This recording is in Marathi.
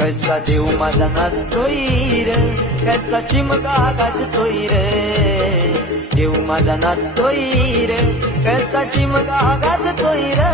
कसा देव माझा नाचतोय र? कसा शिमगा गाजतोय र? देव माझा नाचतोय र कसा शिमगा गाजतोय र?